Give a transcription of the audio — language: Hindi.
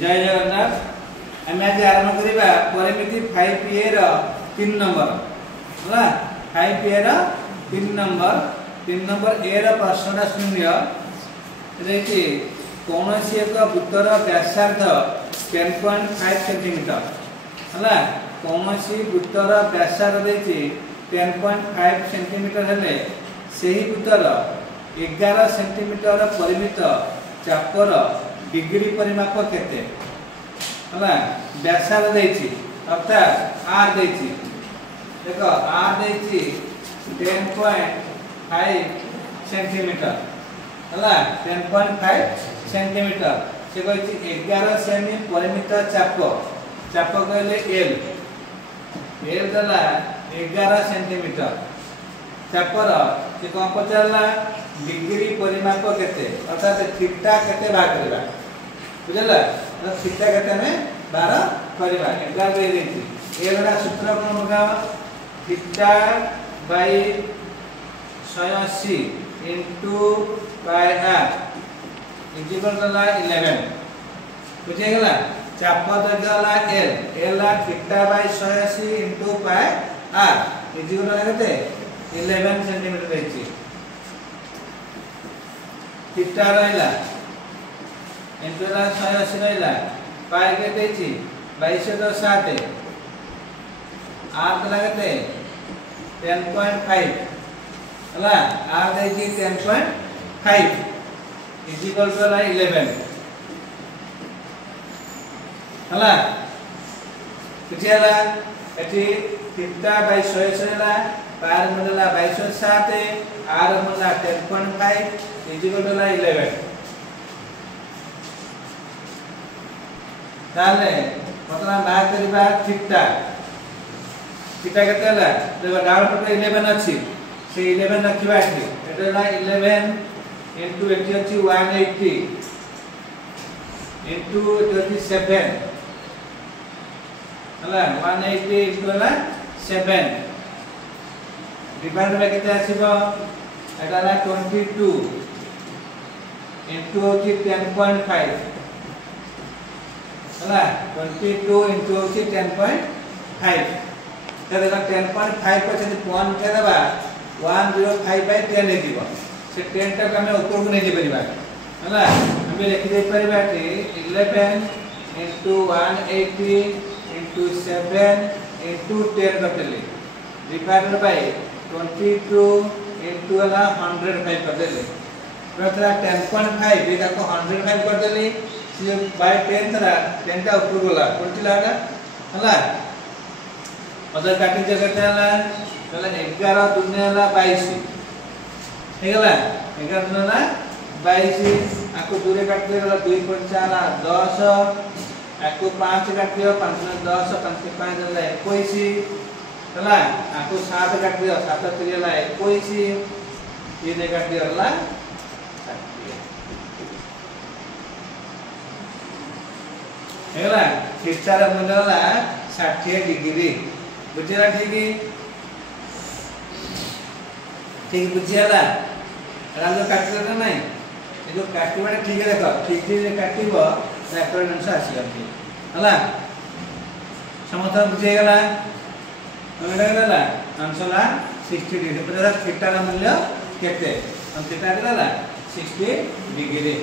जय जगन्नाथ आम आज आरंभ करवा परिमिति 5a रो 3 नंबर है 5a रो 3 नंबर a रो प्रश्नटा शुनिय देखि कौन सी एक वृत्तर व्यासार्ध 10.5 सेंटीमीटर है कौन सी वृत्तर व्यासार्ध देखि 10.5 सेंटीमीटर हेले सेही वृत्तर 11 सेंटीमीटर परिमित चापर डिग्री परिमाप केते हला व्यासार्ध देछि अर्थात r देछि देखो r देछि 10.5 सेंटीमीटर हला 10.5 सेंटीमीटर से कहछि 11 सेमी परिमित चाप कहले l दला 11 सेंटीमीटर चापर से कौन पचारला डिग्री परिमाप केते अर्थात थीटा केते भाग करबा बुझला थीटा केते में 12 करबा एकला दे देछि एगला सूत्र कोन होगा theta by 180 into by r equal to 11 बुझे गेला चाप दगला l ला theta by 180 into by r equal to केते 11 सेंटीमीटर देछि थीटा रहला इनटू ला 180 रहला पाई के देछि 22.7 r दला केते 10.5 हला r देछि 10.5 इक्वल टू 11 हला किछला एठी थीटा बाय 180 रहला पार मनला 22.7 r मनला 10.5 इक्वल टू 11 ताले मतलब बात करिबा थीटा केते हला देखो डाउन पटे 11 अछि से 11 रखिबा एठी एटा 11 इनटू एठी अछि 180 इनटू एठी 7 हला 180 इनटू हला 7 डिवाइड में केते आसीबो एटा 22 इनटू होची 10.5 हला 22 इनटू होची 10.5 तबे 10.5 पर से 1 के देबा 105 बाय 10 हे दिबो से 10 तक हमें ऊपर को नहीं जे परिबा हला हमें लिख दे परिबा कि 11 इनटू 180 इनटू 7 इनटू 10 करले डिवाइडेड बाय 22 इनटू हला 105 कर देले प्रथरा 10.5 एटा को 105 कर देली से बाय 10 तरा 10 ता ऊपर गला कोनटिला हला अदर काटी जगह हला तले 11 दुनिया हला 22 हे गला 11 दुनिया 22 आको दूरे काटले गला 2.4 हला 10 आको 5 काटियो 5 10 5 5 हला 21 हला आको 7 काटियो 7 3 हला 21 ये ने काटियो हला हेला थीटा रा मूल्य हला 60 डिग्री बुझिला ठीक बुझियाला राजो काटले ना नहीं ए जो काटिबा ठीक देखो ठीक काटिबो एक्टर आंसर आसी हला समझ बुझे गेला हमरा गेला आंसर ला 60 डिग्री पर थीटा रा मूल्य केते हम थीटा गेला 60 डिग्री।